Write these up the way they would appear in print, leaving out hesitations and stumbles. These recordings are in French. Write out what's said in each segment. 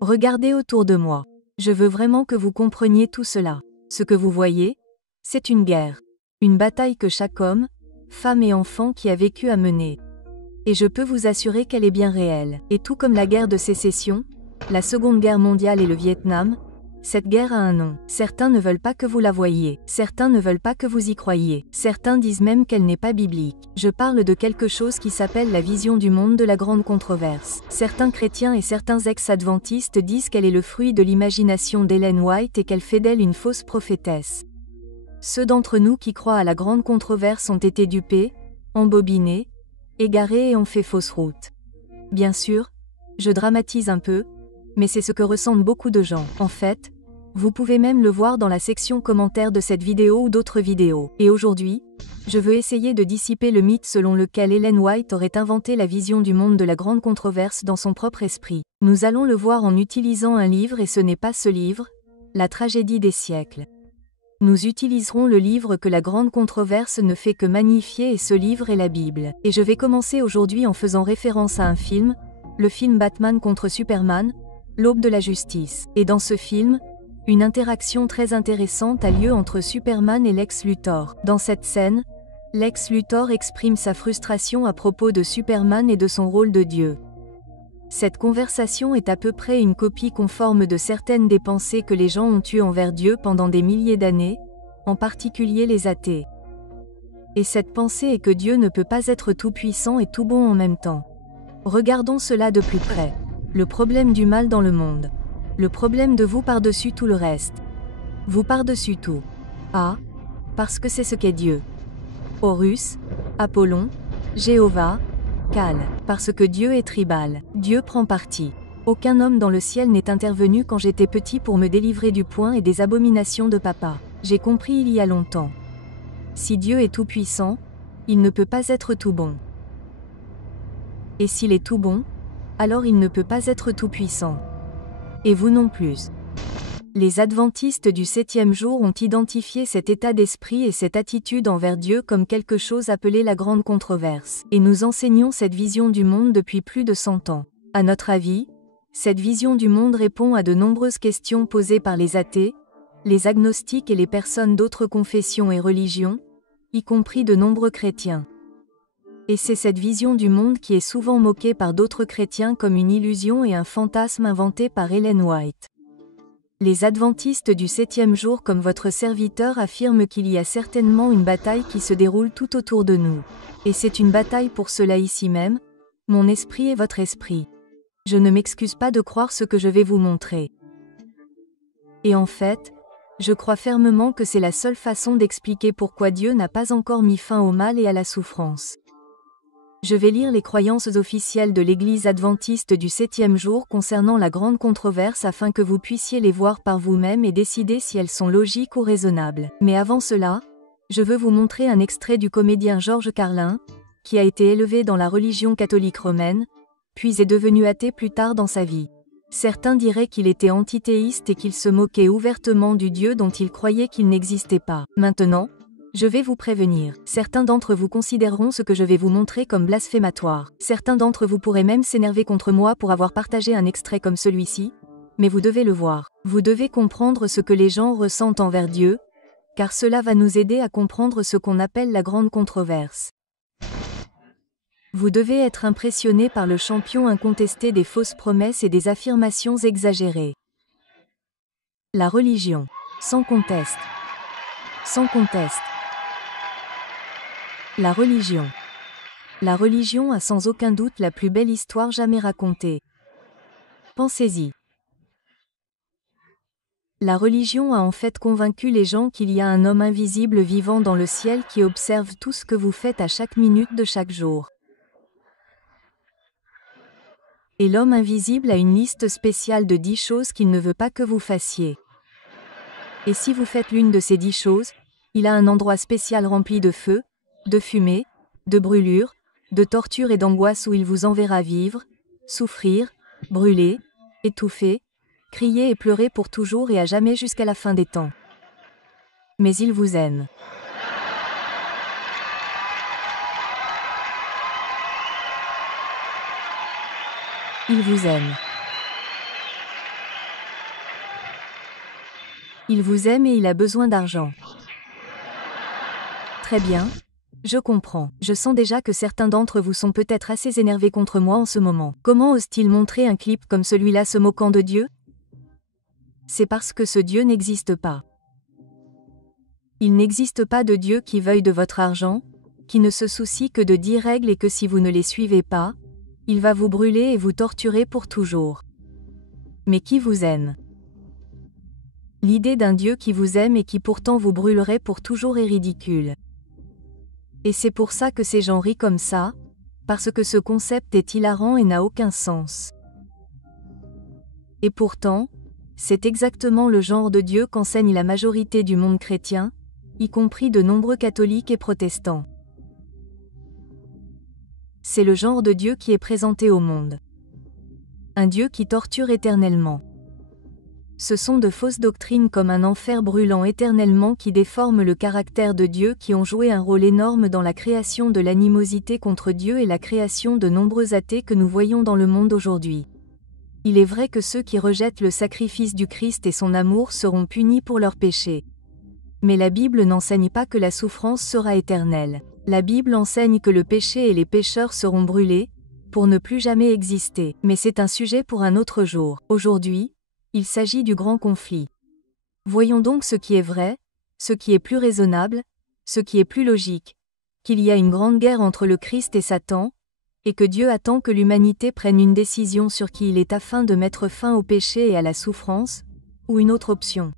Regardez autour de moi. Je veux vraiment que vous compreniez tout cela. Ce que vous voyez, c'est une guerre. Une bataille que chaque homme, femme et enfant qui a vécu a menée. Et je peux vous assurer qu'elle est bien réelle. Et tout comme la guerre de sécession, la Seconde Guerre mondiale et le Vietnam, cette guerre a un nom. Certains ne veulent pas que vous la voyiez. Certains ne veulent pas que vous y croyiez. Certains disent même qu'elle n'est pas biblique. Je parle de quelque chose qui s'appelle la vision du monde de la grande controverse. Certains chrétiens et certains ex-adventistes disent qu'elle est le fruit de l'imagination d'Ellen White et qu'elle fait d'elle une fausse prophétesse. Ceux d'entre nous qui croient à la grande controverse ont été dupés, embobinés, égarés et ont fait fausse route. Bien sûr, je dramatise un peu, mais c'est ce que ressentent beaucoup de gens. En fait, vous pouvez même le voir dans la section commentaires de cette vidéo ou d'autres vidéos. Et aujourd'hui, je veux essayer de dissiper le mythe selon lequel Ellen White aurait inventé la vision du monde de la grande controverse dans son propre esprit. Nous allons le voir en utilisant un livre et ce n'est pas ce livre, La tragédie des siècles. Nous utiliserons le livre que la grande controverse ne fait que magnifier et ce livre est la Bible. Et je vais commencer aujourd'hui en faisant référence à un film, le film Batman contre Superman, L'aube de la justice. Et dans ce film, une interaction très intéressante a lieu entre Superman et Lex Luthor. Dans cette scène, Lex Luthor exprime sa frustration à propos de Superman et de son rôle de Dieu. Cette conversation est à peu près une copie conforme de certaines des pensées que les gens ont eues envers Dieu pendant des milliers d'années, en particulier les athées. Et cette pensée est que Dieu ne peut pas être tout-puissant et tout bon en même temps. Regardons cela de plus près. Le problème du mal dans le monde. Le problème de vous par-dessus tout le reste. Vous par-dessus tout. Parce que c'est ce qu'est Dieu. Horus, Apollon, Jéhovah, Cal, parce que Dieu est tribal. Dieu prend parti. Aucun homme dans le ciel n'est intervenu quand j'étais petit pour me délivrer du poing et des abominations de papa. J'ai compris il y a longtemps. Si Dieu est tout-puissant, il ne peut pas être tout bon. Et s'il est tout bon, alors il ne peut pas être tout-puissant. Et vous non plus. Les adventistes du 7e jour ont identifié cet état d'esprit et cette attitude envers Dieu comme quelque chose appelé la grande controverse. Et nous enseignons cette vision du monde depuis plus de 100 ans. À notre avis, cette vision du monde répond à de nombreuses questions posées par les athées, les agnostiques et les personnes d'autres confessions et religions, y compris de nombreux chrétiens. Et c'est cette vision du monde qui est souvent moquée par d'autres chrétiens comme une illusion et un fantasme inventé par Ellen White. Les adventistes du 7e jour comme votre serviteur affirment qu'il y a certainement une bataille qui se déroule tout autour de nous. Et c'est une bataille pour cela ici même, mon esprit et votre esprit. Je ne m'excuse pas de croire ce que je vais vous montrer. Et en fait, je crois fermement que c'est la seule façon d'expliquer pourquoi Dieu n'a pas encore mis fin au mal et à la souffrance. Je vais lire les croyances officielles de l'Église adventiste du 7e jour concernant la grande controverse afin que vous puissiez les voir par vous-même et décider si elles sont logiques ou raisonnables. Mais avant cela, je veux vous montrer un extrait du comédien Georges Carlin, qui a été élevé dans la religion catholique romaine, puis est devenu athée plus tard dans sa vie. Certains diraient qu'il était antithéiste et qu'il se moquait ouvertement du Dieu dont il croyait qu'il n'existait pas. Maintenant, je vais vous prévenir, certains d'entre vous considéreront ce que je vais vous montrer comme blasphématoire. Certains d'entre vous pourraient même s'énerver contre moi pour avoir partagé un extrait comme celui-ci, mais vous devez le voir. Vous devez comprendre ce que les gens ressentent envers Dieu, car cela va nous aider à comprendre ce qu'on appelle la grande controverse. Vous devez être impressionné par le champion incontesté des fausses promesses et des affirmations exagérées. La religion. Sans conteste. Sans conteste. La religion. La religion a sans aucun doute la plus belle histoire jamais racontée. Pensez-y. La religion a en fait convaincu les gens qu'il y a un homme invisible vivant dans le ciel qui observe tout ce que vous faites à chaque minute de chaque jour. Et l'homme invisible a une liste spéciale de 10 choses qu'il ne veut pas que vous fassiez. Et si vous faites l'une de ces 10 choses, il a un endroit spécial rempli de feu, de fumée, de brûlure, de torture et d'angoisse où il vous enverra vivre, souffrir, brûler, étouffer, crier et pleurer pour toujours et à jamais jusqu'à la fin des temps. Mais il vous aime. Il vous aime. Il vous aime et il a besoin d'argent. Très bien. Je comprends. Je sens déjà que certains d'entre vous sont peut-être assez énervés contre moi en ce moment. Comment ose-t-il montrer un clip comme celui-là se moquant de Dieu? C'est parce que ce Dieu n'existe pas. Il n'existe pas de Dieu qui veuille de votre argent, qui ne se soucie que de 10 règles et que si vous ne les suivez pas, il va vous brûler et vous torturer pour toujours. Mais qui vous aime? L'idée d'un Dieu qui vous aime et qui pourtant vous brûlerait pour toujours est ridicule. Et c'est pour ça que ces gens rient comme ça, parce que ce concept est hilarant et n'a aucun sens. Et pourtant, c'est exactement le genre de Dieu qu'enseigne la majorité du monde chrétien, y compris de nombreux catholiques et protestants. C'est le genre de Dieu qui est présenté au monde. Un Dieu qui torture éternellement. Ce sont de fausses doctrines comme un enfer brûlant éternellement qui déforment le caractère de Dieu qui ont joué un rôle énorme dans la création de l'animosité contre Dieu et la création de nombreux athées que nous voyons dans le monde aujourd'hui. Il est vrai que ceux qui rejettent le sacrifice du Christ et son amour seront punis pour leurs péchés. Mais la Bible n'enseigne pas que la souffrance sera éternelle. La Bible enseigne que le péché et les pécheurs seront brûlés, pour ne plus jamais exister. Mais c'est un sujet pour un autre jour. Aujourd'hui, il s'agit du grand conflit. Voyons donc ce qui est vrai, ce qui est plus raisonnable, ce qui est plus logique, qu'il y a une grande guerre entre le Christ et Satan, et que Dieu attend que l'humanité prenne une décision sur qui il est afin de mettre fin au péché et à la souffrance, ou une autre option.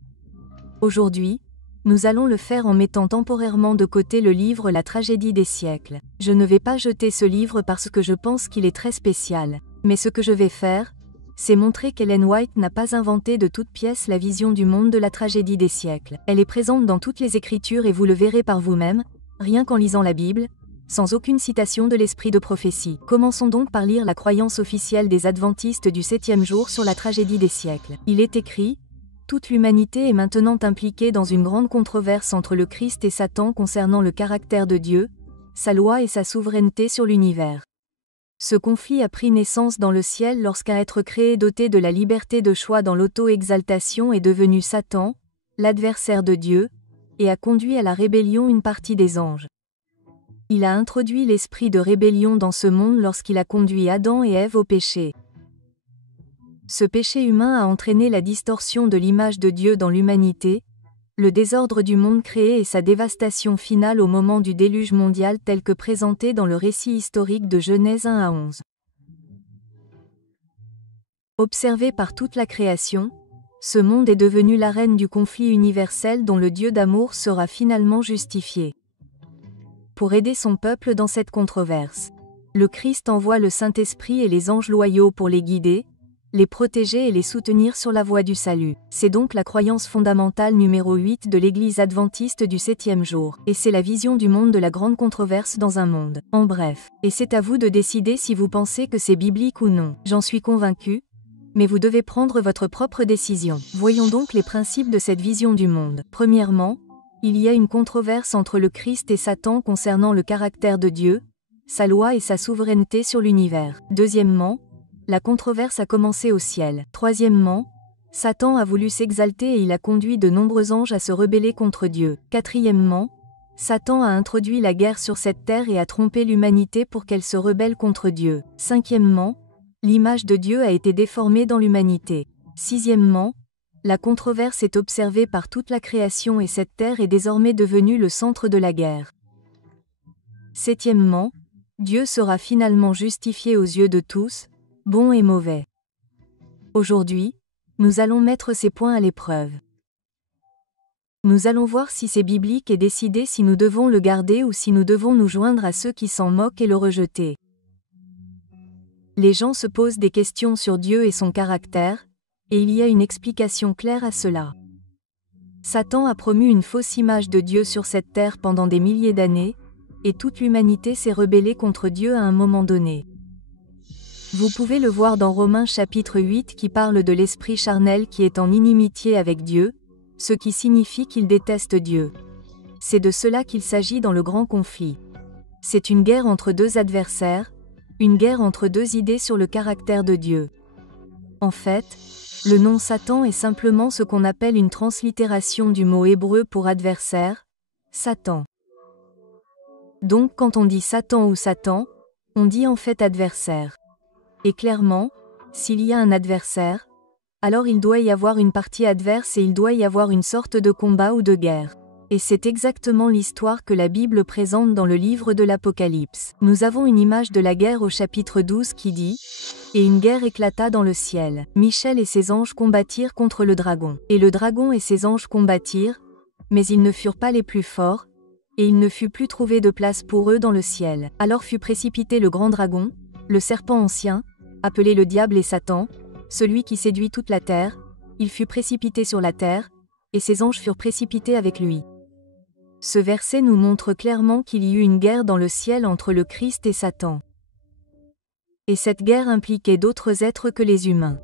Aujourd'hui, nous allons le faire en mettant temporairement de côté le livre La tragédie des siècles. Je ne vais pas jeter ce livre parce que je pense qu'il est très spécial, mais ce que je vais faire, c'est montrer qu'Ellen White n'a pas inventé de toutes pièces la vision du monde de la tragédie des siècles. Elle est présente dans toutes les Écritures et vous le verrez par vous-même, rien qu'en lisant la Bible, sans aucune citation de l'esprit de prophétie. Commençons donc par lire la croyance officielle des Adventistes du 7e jour sur la tragédie des siècles. Il est écrit: toute l'humanité est maintenant impliquée dans une grande controverse entre le Christ et Satan concernant le caractère de Dieu, sa loi et sa souveraineté sur l'univers. Ce conflit a pris naissance dans le ciel lorsqu'un être créé doté de la liberté de choix dans l'auto-exaltation est devenu Satan, l'adversaire de Dieu, et a conduit à la rébellion une partie des anges. Il a introduit l'esprit de rébellion dans ce monde lorsqu'il a conduit Adam et Ève au péché. Ce péché humain a entraîné la distorsion de l'image de Dieu dans l'humanité, le désordre du monde créé et sa dévastation finale au moment du déluge mondial tel que présenté dans le récit historique de Genèse 1 à 11. Observé par toute la création, ce monde est devenu l'arène du conflit universel dont le Dieu d'amour sera finalement justifié. Pour aider son peuple dans cette controverse, le Christ envoie le Saint-Esprit et les anges loyaux pour les guider, les protéger et les soutenir sur la voie du salut. C'est donc la croyance fondamentale numéro 8 de l'Église adventiste du 7e jour. Et c'est la vision du monde de la grande controverse dans un monde. En bref. Et c'est à vous de décider si vous pensez que c'est biblique ou non. J'en suis convaincu, mais vous devez prendre votre propre décision. Voyons donc les principes de cette vision du monde. Premièrement, il y a une controverse entre le Christ et Satan concernant le caractère de Dieu, sa loi et sa souveraineté sur l'univers. Deuxièmement, la controverse a commencé au ciel. Troisièmement, Satan a voulu s'exalter et il a conduit de nombreux anges à se rebeller contre Dieu. Quatrièmement, Satan a introduit la guerre sur cette terre et a trompé l'humanité pour qu'elle se rebelle contre Dieu. Cinquièmement, l'image de Dieu a été déformée dans l'humanité. Sixièmement, la controverse est observée par toute la création et cette terre est désormais devenue le centre de la guerre. Septièmement, Dieu sera finalement justifié aux yeux de tous, bons et mauvais. Aujourd'hui, nous allons mettre ces points à l'épreuve. Nous allons voir si c'est biblique et décider si nous devons le garder ou si nous devons nous joindre à ceux qui s'en moquent et le rejeter. Les gens se posent des questions sur Dieu et son caractère, et il y a une explication claire à cela. Satan a promu une fausse image de Dieu sur cette terre pendant des milliers d'années, et toute l'humanité s'est rebellée contre Dieu à un moment donné. Vous pouvez le voir dans Romains chapitre 8 qui parle de l'esprit charnel qui est en inimitié avec Dieu, ce qui signifie qu'il déteste Dieu. C'est de cela qu'il s'agit dans le grand conflit. C'est une guerre entre deux adversaires, une guerre entre deux idées sur le caractère de Dieu. En fait, Le nom Satan est simplement ce qu'on appelle une translittération du mot hébreu pour adversaire, Satan. Donc quand on dit Satan ou Satan, on dit en fait adversaire. Et clairement, s'il y a un adversaire, alors il doit y avoir une partie adverse et il doit y avoir une sorte de combat ou de guerre. Et c'est exactement l'histoire que la Bible présente dans le livre de l'Apocalypse. Nous avons une image de la guerre au chapitre 12 qui dit « Et une guerre éclata dans le ciel. Michel et ses anges combattirent contre le dragon. Et le dragon et ses anges combattirent, mais ils ne furent pas les plus forts, et il ne fut plus trouvé de place pour eux dans le ciel. Alors fut précipité le grand dragon, le serpent ancien, appelé le diable et Satan, celui qui séduit toute la terre, il fut précipité sur la terre, et ses anges furent précipités avec lui. » Ce verset nous montre clairement qu'il y eut une guerre dans le ciel entre le Christ et Satan. Et cette guerre impliquait d'autres êtres que les humains.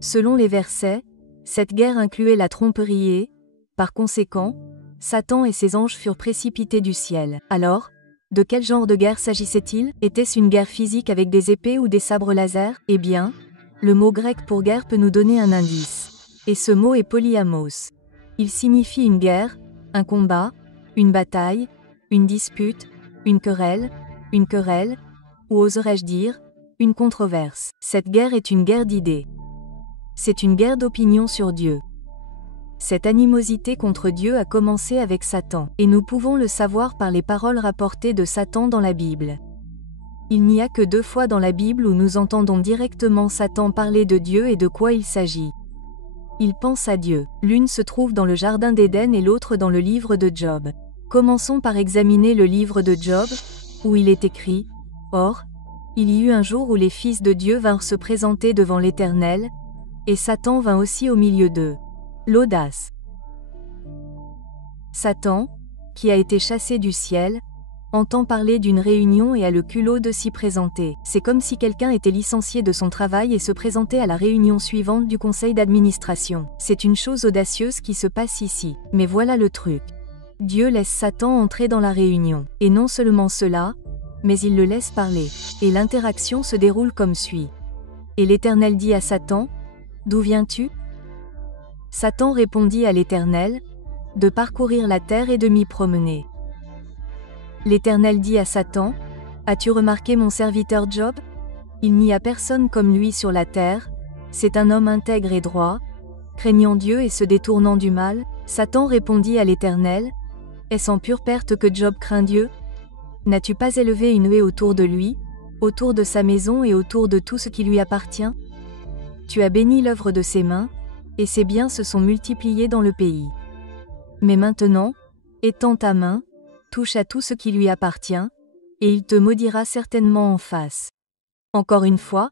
Selon les versets, cette guerre incluait la tromperie et, par conséquent, Satan et ses anges furent précipités du ciel. Alors, de quel genre de guerre s'agissait-il? Était-ce une guerre physique avec des épées ou des sabres laser? Eh bien, le mot grec pour guerre peut nous donner un indice. Et ce mot est polyamos. Il signifie une guerre, un combat, une bataille, une dispute, une querelle, ou oserais-je dire, une controverse. Cette guerre est une guerre d'idées. C'est une guerre d'opinion sur Dieu. Cette animosité contre Dieu a commencé avec Satan, et nous pouvons le savoir par les paroles rapportées de Satan dans la Bible. Il n'y a que 2 fois dans la Bible où nous entendons directement Satan parler de Dieu et de quoi il s'agit. Il pense à Dieu. L'une se trouve dans le jardin d'Éden et l'autre dans le livre de Job. Commençons par examiner le livre de Job, où il est écrit « Or, il y eut un jour où les fils de Dieu vinrent se présenter devant l'Éternel, et Satan vint aussi au milieu d'eux. » L'audace. Satan, qui a été chassé du ciel, entend parler d'une réunion et a le culot de s'y présenter. C'est comme si quelqu'un était licencié de son travail et se présentait à la réunion suivante du conseil d'administration. C'est une chose audacieuse qui se passe ici. Mais voilà le truc. Dieu laisse Satan entrer dans la réunion. Et non seulement cela, mais il le laisse parler. Et l'interaction se déroule comme suit. Et l'Éternel dit à Satan, « D'où viens-tu » Satan répondit à l'Éternel, « De parcourir la terre et de m'y promener. » L'Éternel dit à Satan, « As-tu remarqué mon serviteur Job? Il n'y a personne comme lui sur la terre, c'est un homme intègre et droit, craignant Dieu et se détournant du mal. » Satan répondit à l'Éternel, « Est-ce en pure perte que Job craint Dieu? N'as-tu pas élevé une haie autour de lui, autour de sa maison et autour de tout ce qui lui appartient? Tu as béni l'œuvre de ses mains, et ses biens se sont multipliés dans le pays. Mais maintenant, étends ta main, touche à tout ce qui lui appartient, et il te maudira certainement en face. » Encore une fois,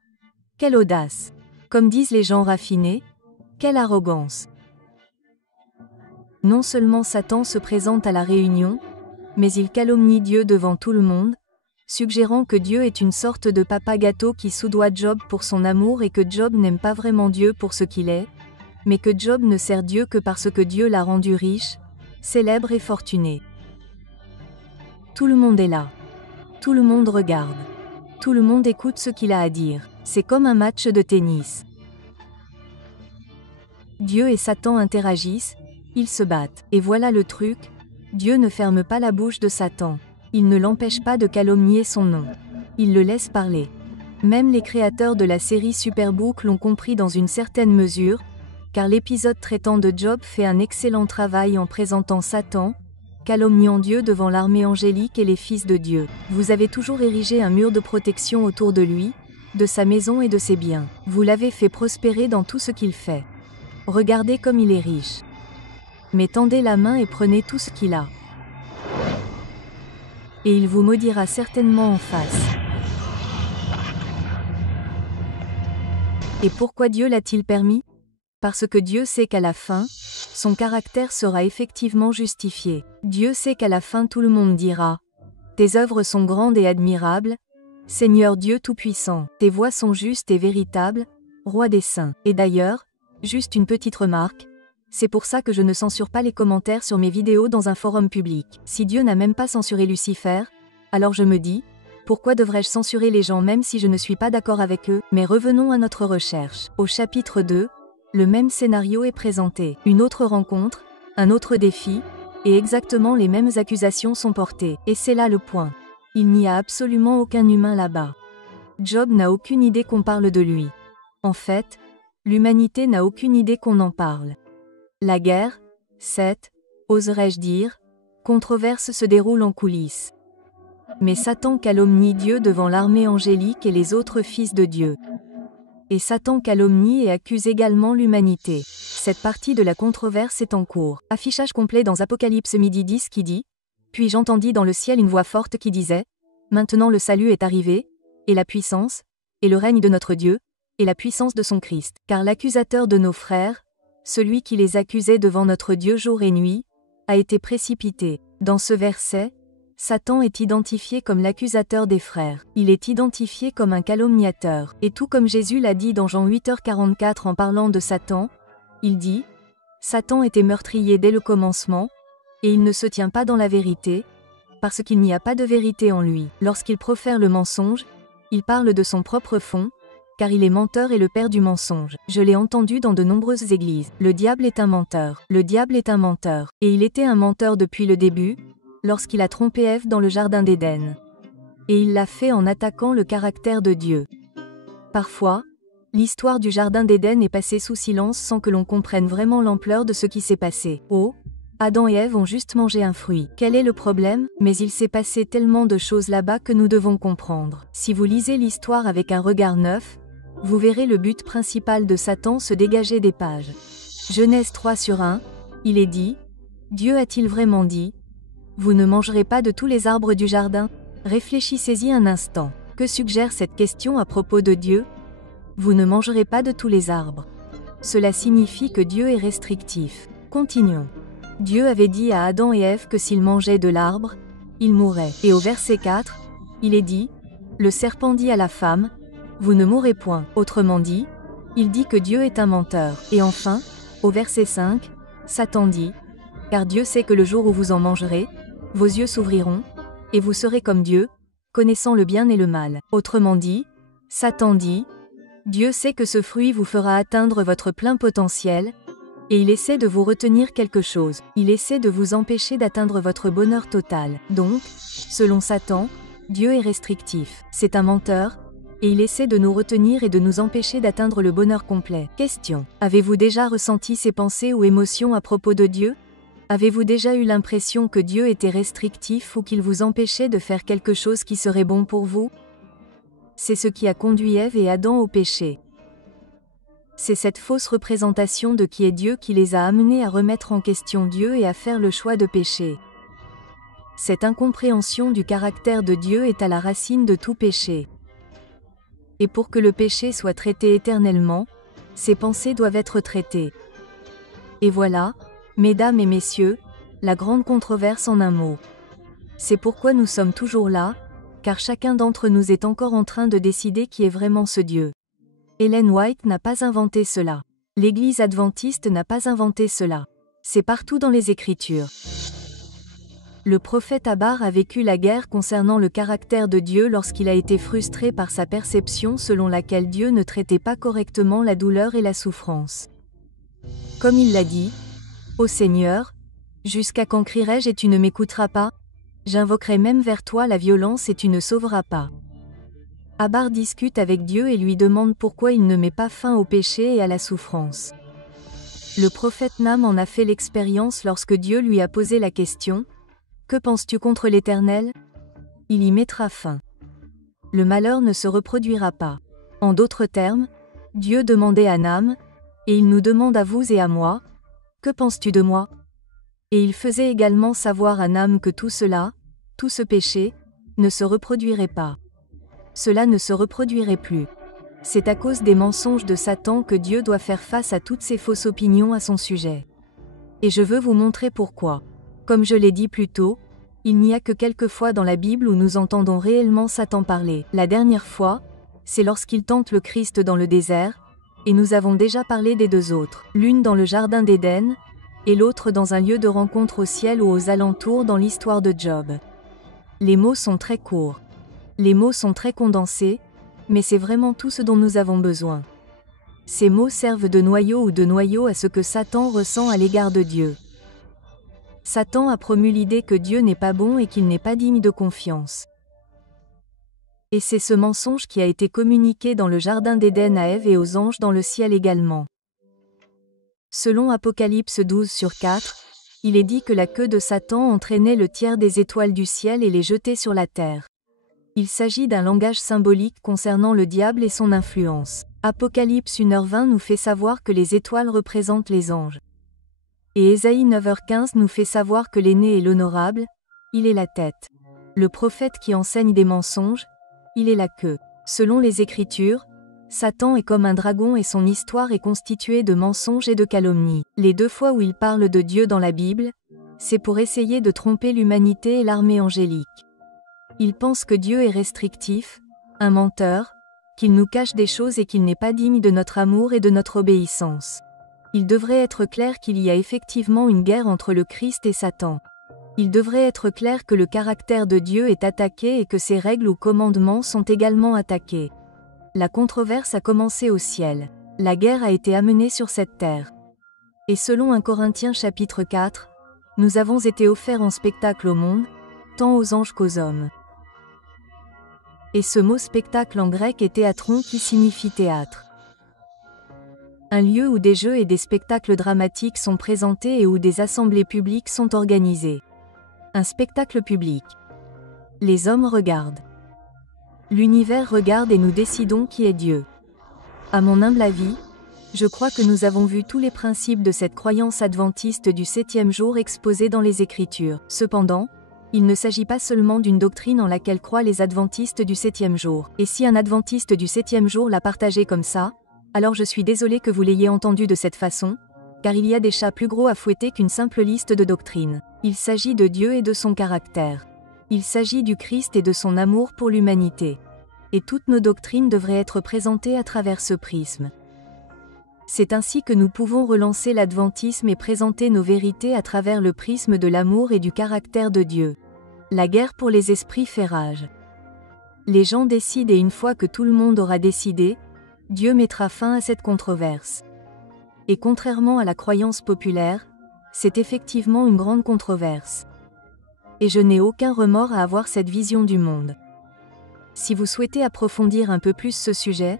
quelle audace! Comme disent les gens raffinés, quelle arrogance! Non seulement Satan se présente à la réunion, mais il calomnie Dieu devant tout le monde, suggérant que Dieu est une sorte de papa gâteau qui soudoie Job pour son amour et que Job n'aime pas vraiment Dieu pour ce qu'il est, mais que Job ne sert Dieu que parce que Dieu l'a rendu riche, célèbre et fortuné. Tout le monde est là. Tout le monde regarde. Tout le monde écoute ce qu'il a à dire. C'est comme un match de tennis. Dieu et Satan interagissent, ils se battent. Et voilà le truc, Dieu ne ferme pas la bouche de Satan. Il ne l'empêche pas de calomnier son nom. Il le laisse parler. Même les créateurs de la série Superbook l'ont compris dans une certaine mesure, car l'épisode traitant de Job fait un excellent travail en présentant Satan, calomniant Dieu devant l'armée angélique et les fils de Dieu. Vous avez toujours érigé un mur de protection autour de lui, de sa maison et de ses biens. Vous l'avez fait prospérer dans tout ce qu'il fait. Regardez comme il est riche. Mais tendez la main et prenez tout ce qu'il a. Et il vous maudira certainement en face. Et pourquoi Dieu l'a-t-il permis? Parce que Dieu sait qu'à la fin, son caractère sera effectivement justifié. Dieu sait qu'à la fin tout le monde dira « Tes œuvres sont grandes et admirables, Seigneur Dieu Tout-Puissant, tes voies sont justes et véritables, Roi des saints. » Et d'ailleurs, juste une petite remarque, c'est pour ça que je ne censure pas les commentaires sur mes vidéos dans un forum public. Si Dieu n'a même pas censuré Lucifer, alors je me dis, pourquoi devrais-je censurer les gens même si je ne suis pas d'accord avec eux? Mais revenons à notre recherche. Au chapitre 2, Le même scénario est présenté. Une autre rencontre, un autre défi, et exactement les mêmes accusations sont portées. Et c'est là le point. Il n'y a absolument aucun humain là-bas. Job n'a aucune idée qu'on parle de lui. En fait, l'humanité n'a aucune idée qu'on en parle. La guerre, cette, oserais-je dire, controverse se déroule en coulisses. Mais Satan calomnie Dieu devant l'armée angélique et les autres fils de Dieu. Et Satan calomnie et accuse également l'humanité. Cette partie de la controverse est en cours. Affichage complet dans Apocalypse midi 10 qui dit « Puis j'entendis dans le ciel une voix forte qui disait « Maintenant le salut est arrivé, et la puissance, et le règne de notre Dieu, et la puissance de son Christ. Car l'accusateur de nos frères, celui qui les accusait devant notre Dieu jour et nuit, a été précipité. » Dans ce verset, Satan est identifié comme l'accusateur des frères. Il est identifié comme un calomniateur. Et tout comme Jésus l'a dit dans Jean 8h44 en parlant de Satan, il dit « Satan était meurtrier dès le commencement, et il ne se tient pas dans la vérité, parce qu'il n'y a pas de vérité en lui. Lorsqu'il profère le mensonge, il parle de son propre fond, car il est menteur et le père du mensonge. Je l'ai entendu dans de nombreuses églises. Le diable est un menteur. Le diable est un menteur. Et il était un menteur depuis le début, lorsqu'il a trompé Ève dans le jardin d'Éden. Et il l'a fait en attaquant le caractère de Dieu. Parfois, l'histoire du jardin d'Éden est passée sous silence sans que l'on comprenne vraiment l'ampleur de ce qui s'est passé. Oh, Adam et Ève ont juste mangé un fruit. Quel est le problème? Mais il s'est passé tellement de choses là-bas que nous devons comprendre. Si vous lisez l'histoire avec un regard neuf, vous verrez le but principal de Satan se dégager des pages. Genèse 3/1, il est dit, Dieu a-t-il vraiment dit, vous ne mangerez pas de tous les arbres du jardin? Réfléchissez-y un instant. Que suggère cette question à propos de Dieu? Vous ne mangerez pas de tous les arbres. Cela signifie que Dieu est restrictif. Continuons. Dieu avait dit à Adam et Ève que s'ils mangeaient de l'arbre, ils mourraient. Et au verset 4, il est dit, le serpent dit à la femme, vous ne mourrez point. Autrement dit, il dit que Dieu est un menteur. Et enfin, au verset 5, Satan dit, car Dieu sait que le jour où vous en mangerez, vos yeux s'ouvriront, et vous serez comme Dieu, connaissant le bien et le mal. Autrement dit, Satan dit, Dieu sait que ce fruit vous fera atteindre votre plein potentiel, et il essaie de vous retenir quelque chose. Il essaie de vous empêcher d'atteindre votre bonheur total. Donc, selon Satan, Dieu est restrictif. C'est un menteur, et il essaie de nous retenir et de nous empêcher d'atteindre le bonheur complet. Question. Avez-vous déjà ressenti ces pensées ou émotions à propos de Dieu? Avez-vous déjà eu l'impression que Dieu était restrictif ou qu'il vous empêchait de faire quelque chose qui serait bon pour vous? C'est ce qui a conduit Ève et Adam au péché. C'est cette fausse représentation de qui est Dieu qui les a amenés à remettre en question Dieu et à faire le choix de pécher. Cette incompréhension du caractère de Dieu est à la racine de tout péché. Et pour que le péché soit traité éternellement, ces pensées doivent être traitées. Et voilà, mesdames et messieurs, la grande controverse en un mot. C'est pourquoi nous sommes toujours là, car chacun d'entre nous est encore en train de décider qui est vraiment ce Dieu. Ellen White n'a pas inventé cela. L'Église adventiste n'a pas inventé cela. C'est partout dans les Écritures. Le prophète Abar a vécu la guerre concernant le caractère de Dieu lorsqu'il a été frustré par sa perception selon laquelle Dieu ne traitait pas correctement la douleur et la souffrance. Comme il l'a dit, « Ô Seigneur, jusqu'à quand crierai-je et tu ne m'écouteras pas? J'invoquerai même vers toi la violence et tu ne sauveras pas. » Abar discute avec Dieu et lui demande pourquoi il ne met pas fin au péché et à la souffrance. Le prophète Nam en a fait l'expérience lorsque Dieu lui a posé la question « Que penses-tu contre l'Éternel? Il y mettra fin. Le malheur ne se reproduira pas. » En d'autres termes, Dieu demandait à Nam, et il nous demande à vous et à moi, « Que penses-tu de moi ?» Et il faisait également savoir à Nam que tout cela, tout ce péché, ne se reproduirait pas. Cela ne se reproduirait plus. C'est à cause des mensonges de Satan que Dieu doit faire face à toutes ces fausses opinions à son sujet. Et je veux vous montrer pourquoi. Comme je l'ai dit plus tôt, il n'y a que quelques fois dans la Bible où nous entendons réellement Satan parler. La dernière fois, c'est lorsqu'il tente le Christ dans le désert, et nous avons déjà parlé des deux autres, l'une dans le jardin d'Éden, et l'autre dans un lieu de rencontre au ciel ou aux alentours dans l'histoire de Job. Les mots sont très courts. Les mots sont très condensés, mais c'est vraiment tout ce dont nous avons besoin. Ces mots servent de noyau à ce que Satan ressent à l'égard de Dieu. Satan a promu l'idée que Dieu n'est pas bon et qu'il n'est pas digne de confiance. Et c'est ce mensonge qui a été communiqué dans le jardin d'Éden à Ève et aux anges dans le ciel également. Selon Apocalypse 12/4, il est dit que la queue de Satan entraînait le tiers des étoiles du ciel et les jetait sur la terre. Il s'agit d'un langage symbolique concernant le diable et son influence. Apocalypse 1h20 nous fait savoir que les étoiles représentent les anges. Et Ésaïe 9h15 nous fait savoir que l'aîné est l'honorable, il est la tête. Le prophète qui enseigne des mensonges, il est la queue. Selon les Écritures, Satan est comme un dragon et son histoire est constituée de mensonges et de calomnies. Les 2 fois où il parle de Dieu dans la Bible, c'est pour essayer de tromper l'humanité et l'armée angélique. Il pense que Dieu est restrictif, un menteur, qu'il nous cache des choses et qu'il n'est pas digne de notre amour et de notre obéissance. Il devrait être clair qu'il y a effectivement une guerre entre le Christ et Satan. Il devrait être clair que le caractère de Dieu est attaqué et que ses règles ou commandements sont également attaqués. La controverse a commencé au ciel. La guerre a été amenée sur cette terre. Et selon 1 Corinthiens chapitre 4, nous avons été offerts en spectacle au monde, tant aux anges qu'aux hommes. Et ce mot spectacle en grec est théatron qui signifie théâtre. Un lieu où des jeux et des spectacles dramatiques sont présentés et où des assemblées publiques sont organisées. Un spectacle public. Les hommes regardent. L'univers regarde et nous décidons qui est Dieu. À mon humble avis, je crois que nous avons vu tous les principes de cette croyance adventiste du 7e jour exposés dans les Écritures. Cependant, il ne s'agit pas seulement d'une doctrine en laquelle croient les adventistes du 7e jour. Et si un adventiste du 7e jour l'a partagé comme ça, alors je suis désolé que vous l'ayez entendu de cette façon, car il y a des chats plus gros à fouetter qu'une simple liste de doctrines. Il s'agit de Dieu et de son caractère. Il s'agit du Christ et de son amour pour l'humanité. Et toutes nos doctrines devraient être présentées à travers ce prisme. C'est ainsi que nous pouvons relancer l'adventisme et présenter nos vérités à travers le prisme de l'amour et du caractère de Dieu. La guerre pour les esprits fait rage. Les gens décident et une fois que tout le monde aura décidé, Dieu mettra fin à cette controverse. Et contrairement à la croyance populaire, c'est effectivement une grande controverse. Et je n'ai aucun remords à avoir cette vision du monde. Si vous souhaitez approfondir un peu plus ce sujet,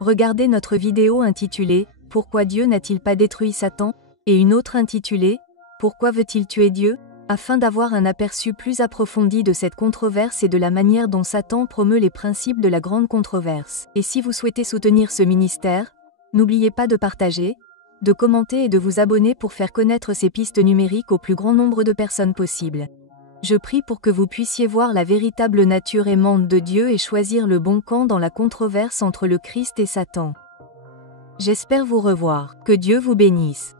regardez notre vidéo intitulée « Pourquoi Dieu n'a-t-il pas détruit Satan ?» et une autre intitulée « Pourquoi veut-il tuer Dieu ?» afin d'avoir un aperçu plus approfondi de cette controverse et de la manière dont Satan promeut les principes de la grande controverse. Et si vous souhaitez soutenir ce ministère, n'oubliez pas de partager, de commenter et de vous abonner pour faire connaître ces pistes numériques au plus grand nombre de personnes possible. Je prie pour que vous puissiez voir la véritable nature aimante de Dieu et choisir le bon camp dans la controverse entre le Christ et Satan. J'espère vous revoir. Que Dieu vous bénisse.